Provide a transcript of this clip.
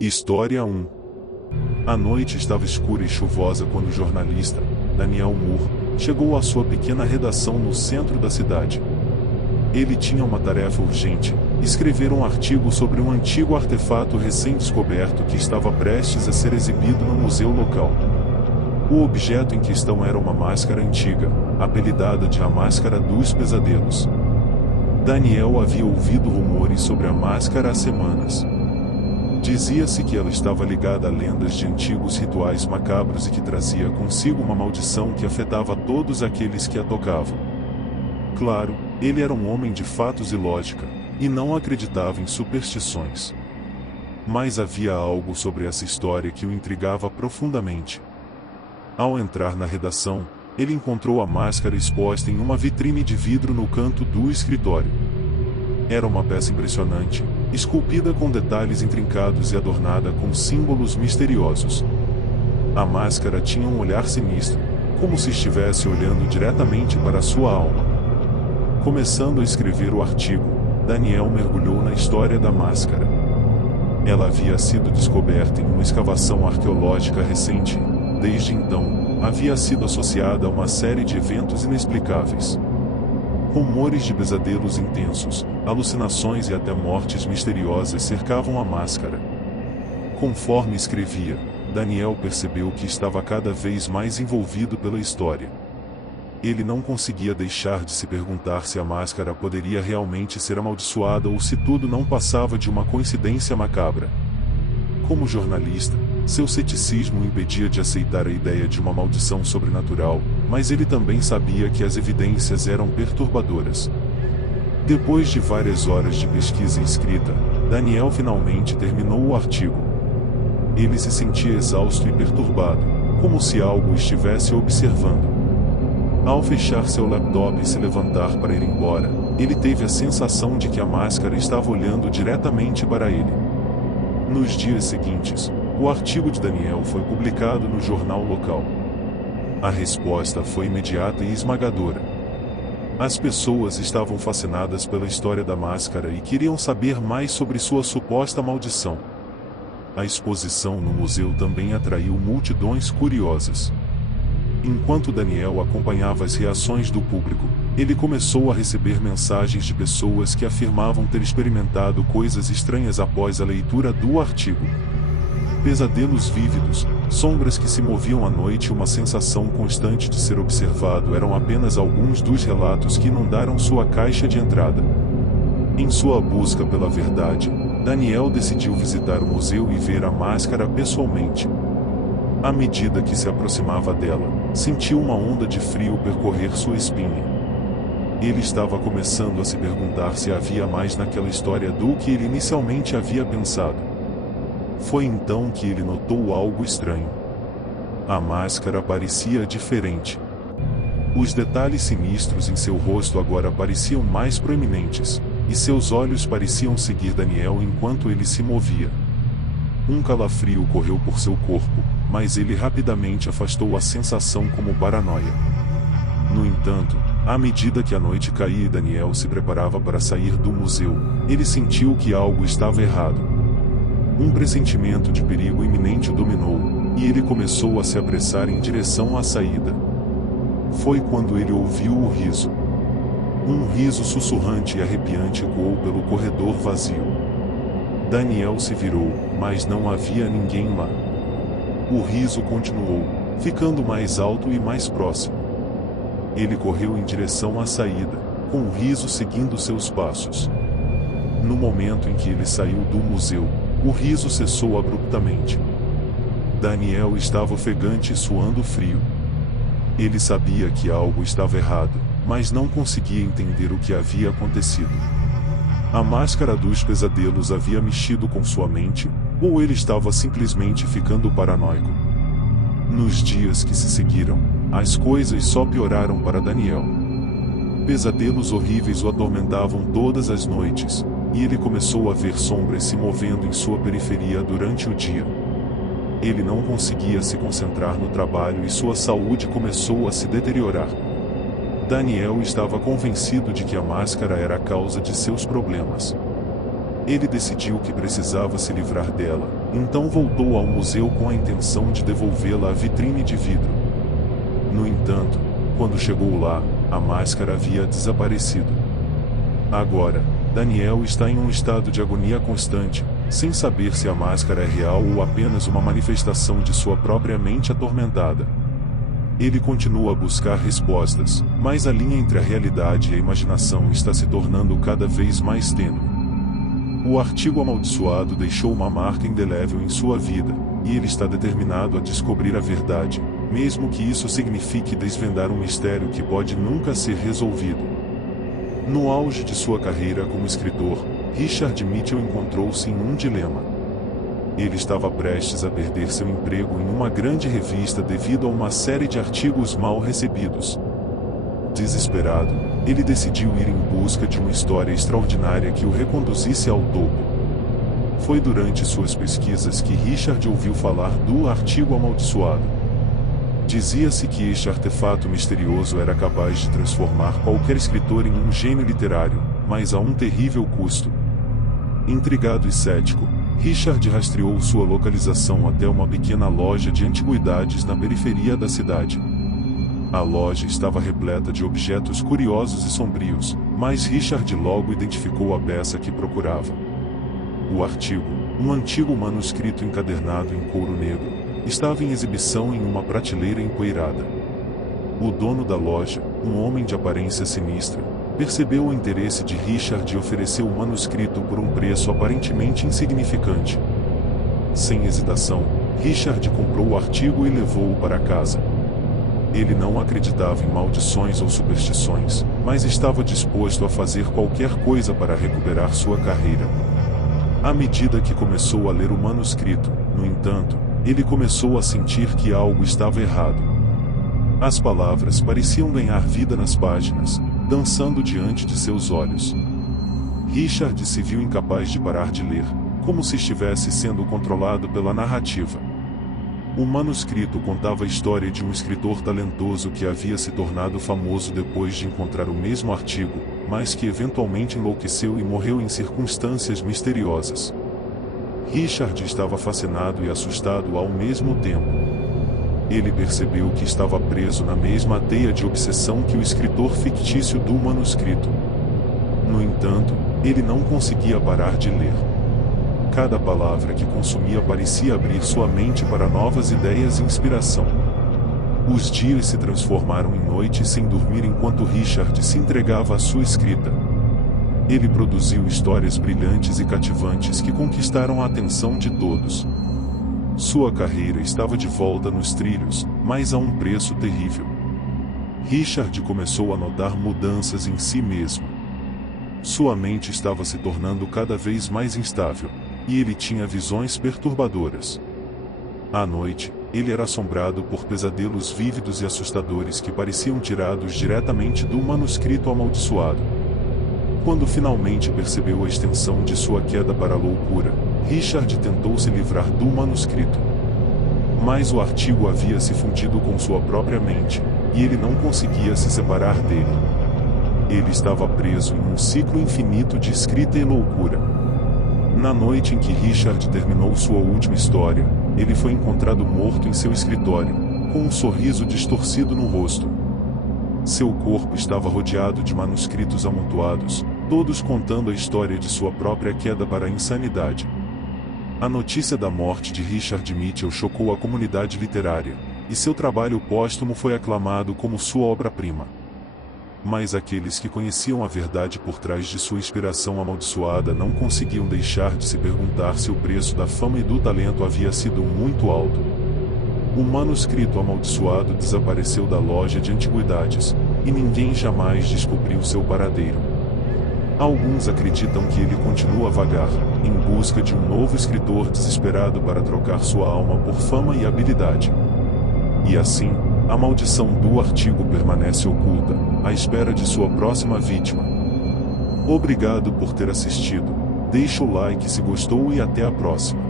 História 1. A noite estava escura e chuvosa quando o jornalista, Daniel Moore, chegou à sua pequena redação no centro da cidade. Ele tinha uma tarefa urgente: escrever um artigo sobre um antigo artefato recém-descoberto que estava prestes a ser exibido no museu local. O objeto em questão era uma máscara antiga, apelidada de a Máscara dos Pesadelos. Daniel havia ouvido rumores sobre a máscara há semanas. Dizia-se que ela estava ligada a lendas de antigos rituais macabros e que trazia consigo uma maldição que afetava todos aqueles que a tocavam. Claro, ele era um homem de fatos e lógica, e não acreditava em superstições. Mas havia algo sobre essa história que o intrigava profundamente. Ao entrar na redação, ele encontrou a máscara exposta em uma vitrine de vidro no canto do escritório. Era uma peça impressionante, esculpida com detalhes intrincados e adornada com símbolos misteriosos. A máscara tinha um olhar sinistro, como se estivesse olhando diretamente para sua alma. Começando a escrever o artigo, Daniel mergulhou na história da máscara. Ela havia sido descoberta em uma escavação arqueológica recente. Desde então, havia sido associada a uma série de eventos inexplicáveis. Rumores de pesadelos intensos, alucinações e até mortes misteriosas cercavam a máscara. Conforme escrevia, Daniel percebeu que estava cada vez mais envolvido pela história. Ele não conseguia deixar de se perguntar se a máscara poderia realmente ser amaldiçoada ou se tudo não passava de uma coincidência macabra. Como jornalista, seu ceticismo o impedia de aceitar a ideia de uma maldição sobrenatural, mas ele também sabia que as evidências eram perturbadoras. Depois de várias horas de pesquisa e escrita, Daniel finalmente terminou o artigo. Ele se sentia exausto e perturbado, como se algo o estivesse observando. Ao fechar seu laptop e se levantar para ir embora, ele teve a sensação de que a máscara estava olhando diretamente para ele. Nos dias seguintes, o artigo de Daniel foi publicado no jornal local. A resposta foi imediata e esmagadora. As pessoas estavam fascinadas pela história da máscara e queriam saber mais sobre sua suposta maldição. A exposição no museu também atraiu multidões curiosas. Enquanto Daniel acompanhava as reações do público, ele começou a receber mensagens de pessoas que afirmavam ter experimentado coisas estranhas após a leitura do artigo. Pesadelos vívidos, sombras que se moviam à noite e uma sensação constante de ser observado eram apenas alguns dos relatos que inundaram sua caixa de entrada. Em sua busca pela verdade, Daniel decidiu visitar o museu e ver a máscara pessoalmente. À medida que se aproximava dela, sentiu uma onda de frio percorrer sua espinha. Ele estava começando a se perguntar se havia mais naquela história do que ele inicialmente havia pensado. Foi então que ele notou algo estranho. A máscara parecia diferente. Os detalhes sinistros em seu rosto agora pareciam mais proeminentes, e seus olhos pareciam seguir Daniel enquanto ele se movia. Um calafrio correu por seu corpo, mas ele rapidamente afastou a sensação como paranoia. No entanto, à medida que a noite caía e Daniel se preparava para sair do museu, ele sentiu que algo estava errado. Um pressentimento de perigo iminente o dominou, e ele começou a se apressar em direção à saída. Foi quando ele ouviu o riso. Um riso sussurrante e arrepiante ecoou pelo corredor vazio. Daniel se virou, mas não havia ninguém lá. O riso continuou, ficando mais alto e mais próximo. Ele correu em direção à saída, com o riso seguindo seus passos. No momento em que ele saiu do museu, o riso cessou abruptamente. Daniel estava ofegante e suando frio. Ele sabia que algo estava errado, mas não conseguia entender o que havia acontecido. A máscara dos pesadelos havia mexido com sua mente, ou ele estava simplesmente ficando paranoico. Nos dias que se seguiram, as coisas só pioraram para Daniel. Pesadelos horríveis o atormentavam todas as noites, e ele começou a ver sombras se movendo em sua periferia durante o dia. Ele não conseguia se concentrar no trabalho e sua saúde começou a se deteriorar. Daniel estava convencido de que a máscara era a causa de seus problemas. Ele decidiu que precisava se livrar dela, Então voltou ao museu com a intenção de devolvê-la à vitrine de vidro. No entanto, quando chegou lá, a máscara havia desaparecido. Agora, Daniel está em um estado de agonia constante, sem saber se a máscara é real ou apenas uma manifestação de sua própria mente atormentada. Ele continua a buscar respostas, mas a linha entre a realidade e a imaginação está se tornando cada vez mais tênue. O artigo amaldiçoado deixou uma marca indelével em sua vida, e ele está determinado a descobrir a verdade, mesmo que isso signifique desvendar um mistério que pode nunca ser resolvido. No auge de sua carreira como escritor, Richard Mitchell encontrou-se em um dilema. Ele estava prestes a perder seu emprego em uma grande revista devido a uma série de artigos mal recebidos. Desesperado, ele decidiu ir em busca de uma história extraordinária que o reconduzisse ao topo. Foi durante suas pesquisas que Richard ouviu falar do artigo amaldiçoado. Dizia-se que este artefato misterioso era capaz de transformar qualquer escritor em um gênio literário, mas a um terrível custo. Intrigado e cético, Richard rastreou sua localização até uma pequena loja de antiguidades na periferia da cidade. A loja estava repleta de objetos curiosos e sombrios, mas Richard logo identificou a peça que procurava. O artigo, um antigo manuscrito encadernado em couro negro, estava em exibição em uma prateleira empoeirada. O dono da loja, um homem de aparência sinistra, percebeu o interesse de Richard e ofereceu o manuscrito por um preço aparentemente insignificante. Sem hesitação, Richard comprou o artigo e levou-o para casa. Ele não acreditava em maldições ou superstições, mas estava disposto a fazer qualquer coisa para recuperar sua carreira. À medida que começou a ler o manuscrito, no entanto, ele começou a sentir que algo estava errado. As palavras pareciam ganhar vida nas páginas, dançando diante de seus olhos. Richard se viu incapaz de parar de ler, como se estivesse sendo controlado pela narrativa. O manuscrito contava a história de um escritor talentoso que havia se tornado famoso depois de encontrar o mesmo artigo, mas que eventualmente enlouqueceu e morreu em circunstâncias misteriosas. Richard estava fascinado e assustado ao mesmo tempo. Ele percebeu que estava preso na mesma teia de obsessão que o escritor fictício do manuscrito. No entanto, ele não conseguia parar de ler. Cada palavra que consumia parecia abrir sua mente para novas ideias e inspiração. Os dias se transformaram em noites sem dormir enquanto Richard se entregava à sua escrita. Ele produziu histórias brilhantes e cativantes que conquistaram a atenção de todos. Sua carreira estava de volta nos trilhos, mas a um preço terrível. Richard começou a notar mudanças em si mesmo. Sua mente estava se tornando cada vez mais instável, e ele tinha visões perturbadoras. À noite, ele era assombrado por pesadelos vívidos e assustadores que pareciam tirados diretamente do manuscrito amaldiçoado. Quando finalmente percebeu a extensão de sua queda para a loucura, Richard tentou se livrar do manuscrito. Mas o artigo havia se fundido com sua própria mente, e ele não conseguia se separar dele. Ele estava preso em um ciclo infinito de escrita e loucura. Na noite em que Richard terminou sua última história, ele foi encontrado morto em seu escritório, com um sorriso distorcido no rosto. Seu corpo estava rodeado de manuscritos amontoados, todos contando a história de sua própria queda para a insanidade. A notícia da morte de Richard Mitchell chocou a comunidade literária, e seu trabalho póstumo foi aclamado como sua obra-prima. Mas aqueles que conheciam a verdade por trás de sua inspiração amaldiçoada não conseguiam deixar de se perguntar se o preço da fama e do talento havia sido muito alto. O manuscrito amaldiçoado desapareceu da loja de antiguidades, e ninguém jamais descobriu seu paradeiro. Alguns acreditam que ele continua a vagar, em busca de um novo escritor desesperado para trocar sua alma por fama e habilidade. E assim, a maldição do artigo permanece oculta, à espera de sua próxima vítima. Obrigado por ter assistido. Deixa o like se gostou e até a próxima.